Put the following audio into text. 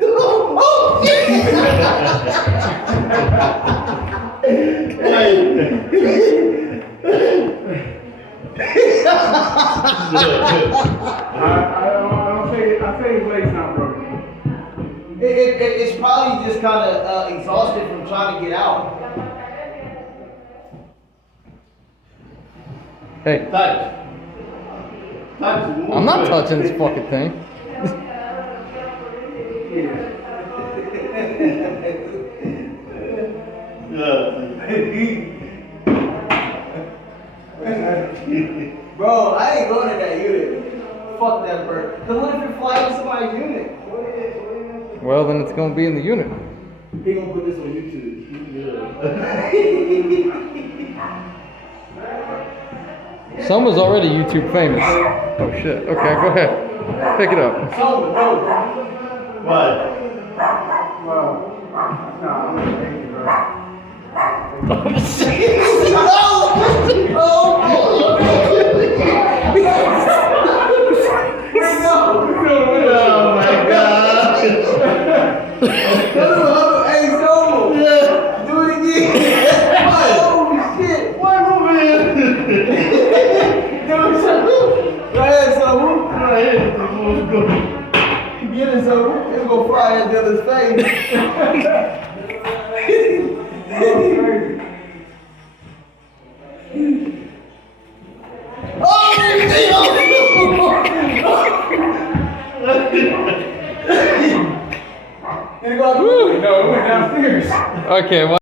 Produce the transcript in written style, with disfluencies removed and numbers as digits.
Oh, shit! I say his leg's not broken. It's probably just kind of exhausted from trying to get out. Hey, I'm not touching this fucking thing. Bro, I ain't going to that unit. Fuck that bird. Cause what if it flies in somebody's unit? Well, then it's gonna be in the unit. He gonna put this on YouTube. Someone's already YouTube famous. Oh shit. Okay, go ahead. Pick it up. Somo, no. Well, nah, I'm gonna thank you, bro. Oh my god. Hey, Somo. Yeah. Do it again. Oh shit. Why move in? Do it, Somo. Go ahead, Somo. Right here, let's go. Get it, Somo. It's gonna fly at the other's face. Oh, No, it went downstairs. Okay, well.